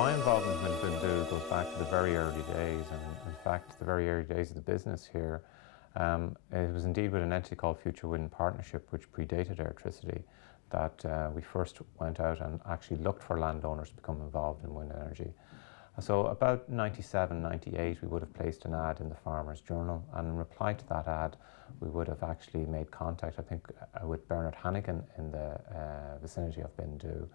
My involvement in Bindoo goes back to the very early days, and in fact the very early days of the business here. It was indeed with an entity called Future Wind Partnership, which predated Airtricity, that we first went out and actually looked for landowners to become involved in wind energy. So about 97, 98 we would have placed an ad in the Farmers Journal, and in reply to that ad we would have actually made contact, I think, with Bernard Hannigan in the vicinity of Bindoo.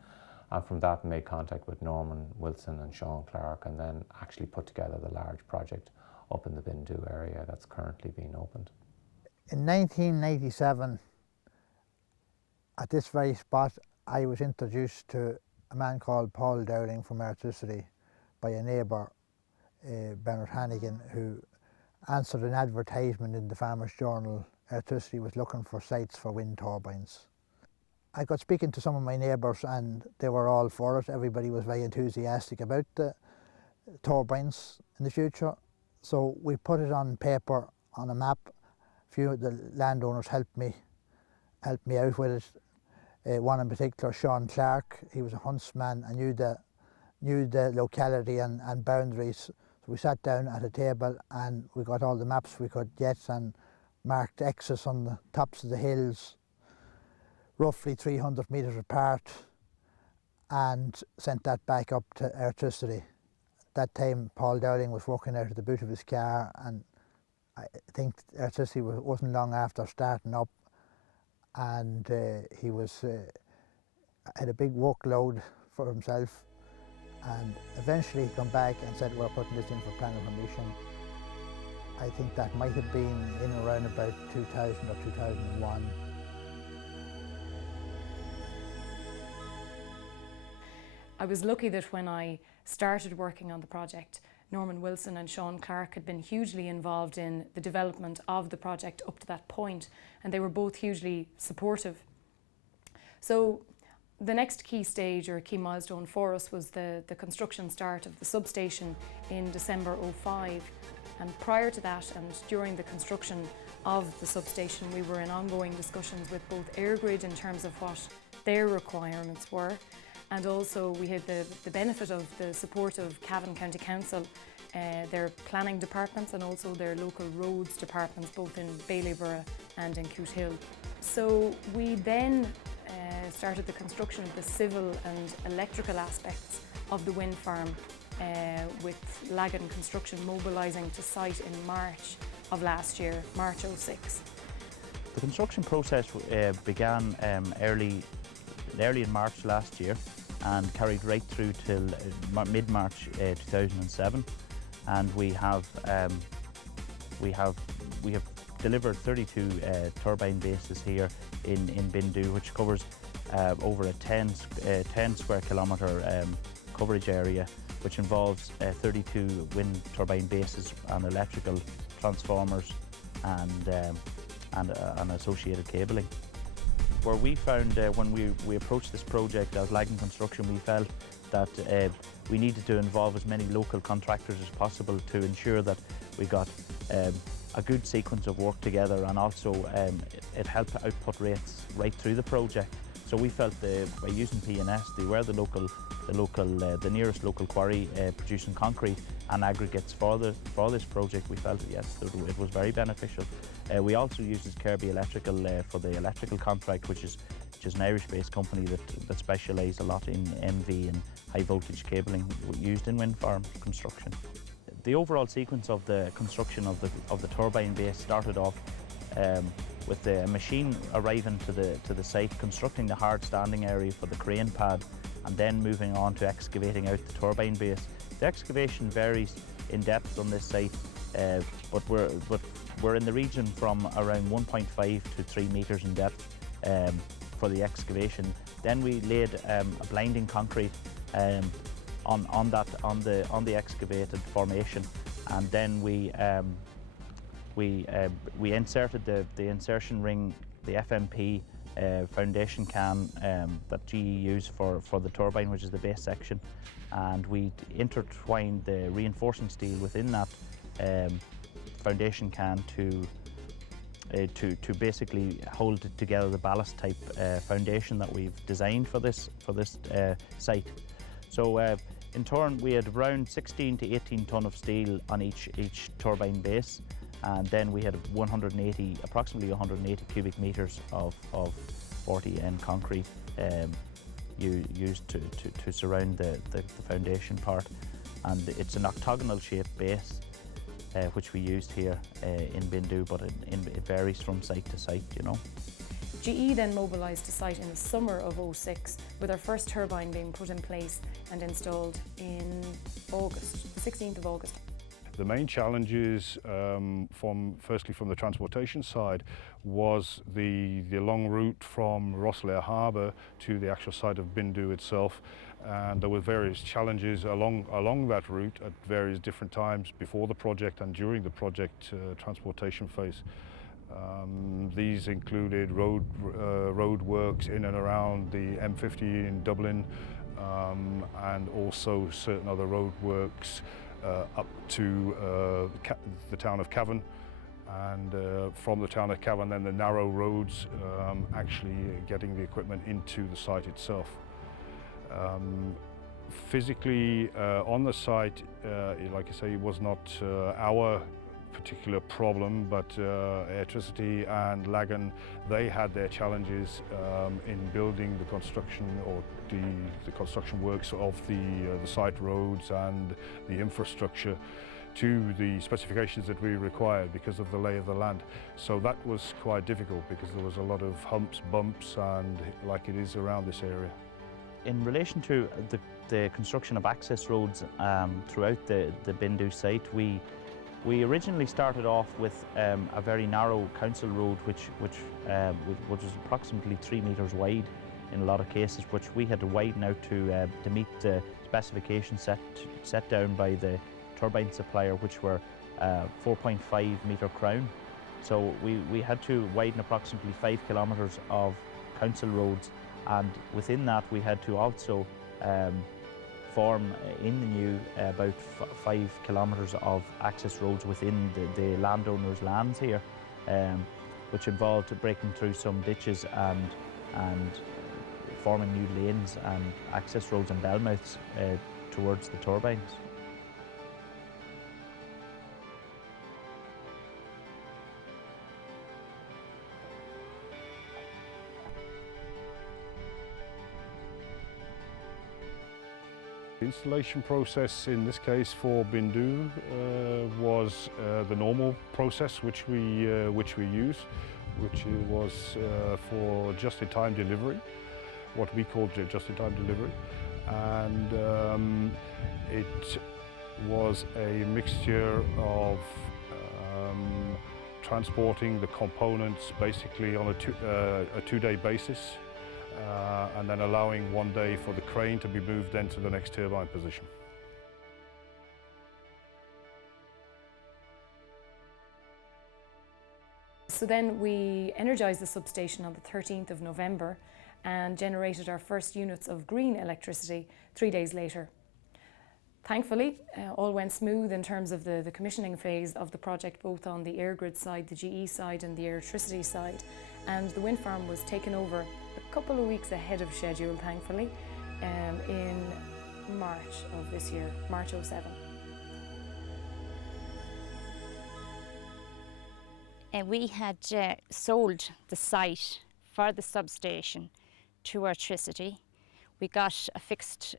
And from that made contact with Norman Wilson and Sean Clark, and then actually put together the large project up in the Bindoo area that's currently being opened. In 1987, at this very spot, I was introduced to a man called Paul Dowling from Airtricity by a neighbour, Bernard Hannigan, who answered an advertisement in the Farmers Journal. Airtricity was looking for sites for wind turbines. I got speaking to some of my neighbours and they were all for it. Everybody was very enthusiastic about the turbines in the future. So we put it on paper, on a map. A few of the landowners helped me out with it. One in particular, Sean Clark, he was a huntsman and knew the locality and boundaries. So we sat down at a table and we got all the maps we could get and marked X's on the tops of the hills, roughly 300 metres apart, and sent that back up to Airtricity. That time Paul Dowling was working out of the boot of his car, and I think Airtricity wasn't long after starting up, and he had a big workload for himself, and eventually he came back and said, we're putting this in for planning permission. I think that might have been in around about 2000 or 2001. I was lucky that when I started working on the project, Norman Wilson and Sean Clark had been hugely involved in the development of the project up to that point, and they were both hugely supportive. So the next key stage or key milestone for us was the construction start of the substation in December '05. And prior to that and during the construction of the substation, we were in ongoing discussions with both Airgrid in terms of what their requirements were. And also we had the benefit of the support of Cavan County Council, their planning departments and also their local roads departments, both in Baileyborough and in Cootehill. So we then started the construction of the civil and electrical aspects of the wind farm, with Lagan Construction mobilising to site in March of last year, March '06. The construction process began early in March last year and carried right through till mid-March 2007, and we have delivered 32 turbine bases here in Bindoo, which covers over a 10 square kilometre coverage area, which involves 32 wind turbine bases and electrical transformers and associated cabling. Where we found when we approached this project as Lagan Construction, we felt that we needed to involve as many local contractors as possible to ensure that we got a good sequence of work together, and also it helped output rates right through the project. So we felt by using P&S, they were the nearest local quarry producing concrete and aggregates for this project. We felt, yes, it was very beneficial. We also used Kirby Electrical for the electrical contract, which is an Irish-based company that specialise a lot in MV and high voltage cabling used in wind farm construction. The overall sequence of the construction of the turbine base started off with the machine arriving to the site, constructing the hard standing area for the crane pad, and then moving on to excavating out the turbine base. The excavation varies in depth on this site, but we're in the region from around 1.5 to 3 metres in depth for the excavation. Then we laid a blinding concrete on the excavated formation, and then we inserted the insertion ring, the FMP foundation can that GE used for the turbine, which is the base section, and we intertwined the reinforcing steel within that foundation can to basically hold together the ballast type foundation that we've designed for this site. So In turn, we had around 16 to 18 tonne of steel on each turbine base, and then we had approximately 180 cubic metres of 40N concrete used to surround the foundation part. And it's an octagonal shaped base which we used here in Bindoo, but it varies from site to site, you know. GE then mobilised to site in the summer of '06, with our first turbine being put in place and installed in August, the 16th of August. The main challenges, firstly from the transportation side, was the long route from Rosslare Harbour to the actual site of Bindoo itself, and there were various challenges along that route at various different times before the project and during the project transportation phase. These included road works in and around the M50 in Dublin, and also certain other road works up to the town of Cavan, and from the town of Cavan then the narrow roads actually getting the equipment into the site itself. Physically on the site, like I say, it was not our particular problem, but Airtricity and Lagan, they had their challenges in building the construction or the construction works of the site roads and the infrastructure to the specifications that we required because of the lay of the land. So that was quite difficult because there was a lot of humps, bumps, and like it is around this area. In relation to the construction of access roads throughout the Bindoo site, we originally started off with a very narrow council road which was approximately 3 metres wide in a lot of cases, which we had to widen out to meet the specifications set down by the turbine supplier, which were 4.5 metre crown. So we had to widen approximately 5 kilometres of council roads, and within that we had to also form in the new about 5 kilometres of access roads within the landowners' lands here, which involved breaking through some ditches and forming new lanes and access roads and bell mouths towards the turbines. The installation process in this case for Bindoo was the normal process which we use, which was for just-in-time delivery, what we call just-in-time delivery, and it was a mixture of transporting the components basically on a two-day basis. And then allowing 1 day for the crane to be moved then to the next turbine position. So then we energised the substation on the 13th of November and generated our first units of green electricity 3 days later. Thankfully, all went smooth in terms of the commissioning phase of the project, both on the Airgrid side, the GE side and the Airtricity side, and the wind farm was taken over a couple of weeks ahead of schedule, thankfully, in March of this year, March '07. We had sold the site for the substation to Airtricity. We got a fixed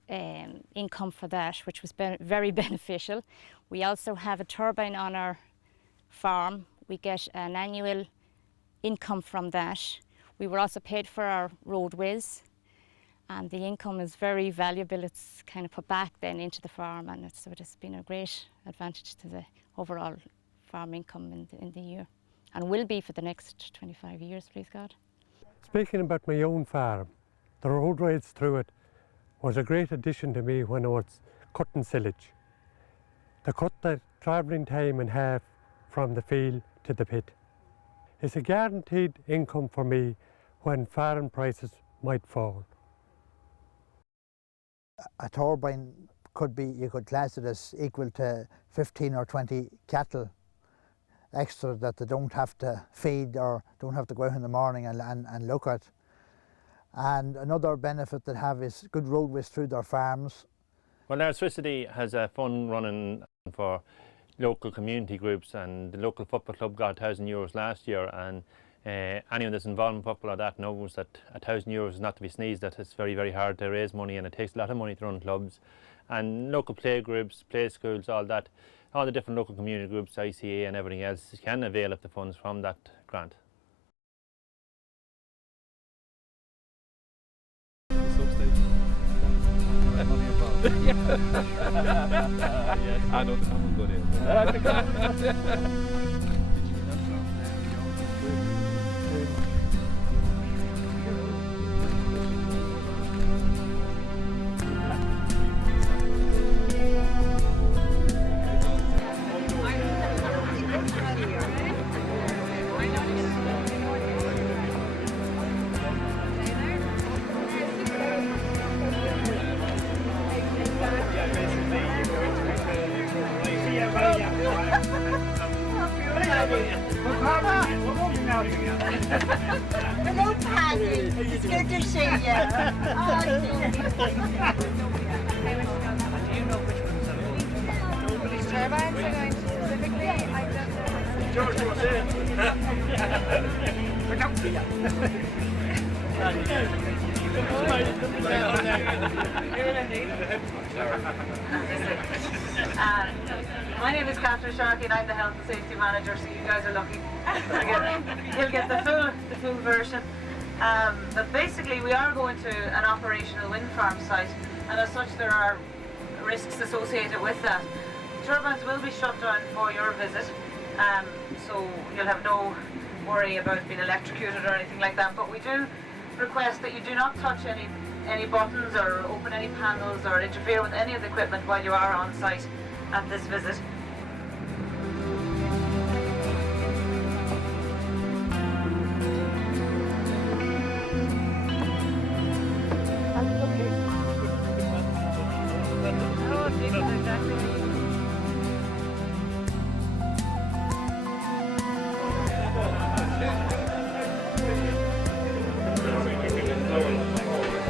income for that, which was very beneficial. We also have a turbine on our farm. We get an annual income from that. We were also paid for our roadways, and the income is very valuable. It's kind of put back then into the farm, and so it has been a great advantage to the overall farm income in the year, and will be for the next 25 years, please God. Speaking about my own farm, the roadways through it was a great addition to me when I was cutting silage. They cut the travelling time in half from the field to the pit. It's a guaranteed income for me when farm prices might fall. A turbine could be, you could class it as equal to 15 or 20 cattle extra that they don't have to feed or don't have to go out in the morning and look at. And another benefit they have is good roadways through their farms, Well, Airtricity has a fund running for local community groups, and the local football club got €1,000 last year, and anyone that's involved in football or that knows that €1,000 is not to be sneezed at. It's very, very hard to raise money, and it takes a lot of money to run clubs. And local play groups, play schools, all that, all the different local community groups, ICA and everything else can avail of the funds from that grant. I don't go there. Hello, Paddy. It's good to see you. Oh, do you know which ones are which turbines are going to specifically? I don't know. George, what's My name is Catherine Sharkey and I'm the Health and Safety Manager, so you guys are lucky. You'll get the full version. But basically we are going to an operational wind farm site, and as such there are risks associated with that. Turbines will be shut down for your visit, so you'll have no worry about being electrocuted or anything like that, but we do request that you do not touch any buttons or open any panels or interfere with any of the equipment while you are on site at this visit.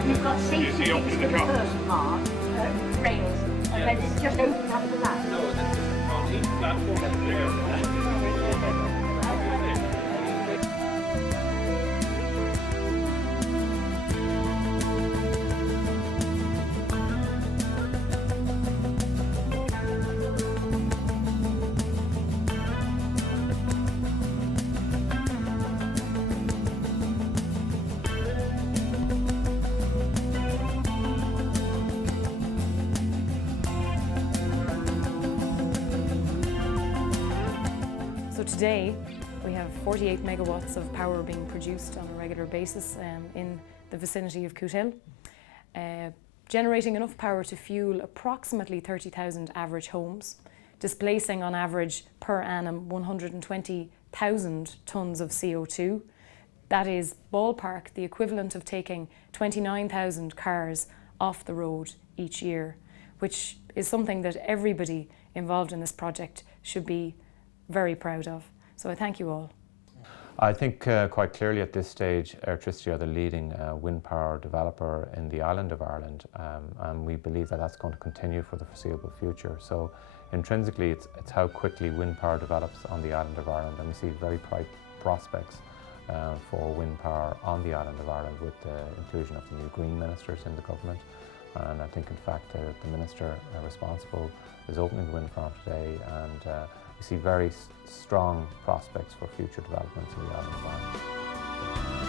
You've got seats next to the first part, rails, and then it's just open up the last. No, this is on each platform there. So today we have 48 megawatts of power being produced on a regular basis in the vicinity of Cootehill, generating enough power to fuel approximately 30,000 average homes, displacing on average per annum 120,000 tonnes of CO2. That is ballpark the equivalent of taking 29,000 cars off the road each year, which is something that everybody involved in this project should be very proud of. So I thank you all. I think quite clearly at this stage Airtricity are the leading wind power developer in the island of Ireland, and we believe that that's going to continue for the foreseeable future. So intrinsically it's how quickly wind power develops on the island of Ireland, and we see very bright prospects for wind power on the island of Ireland with the inclusion of the new Green Ministers in the government. And I think in fact the Minister responsible is opening the wind farm today, and we see very strong prospects for future developments in the island of Ireland.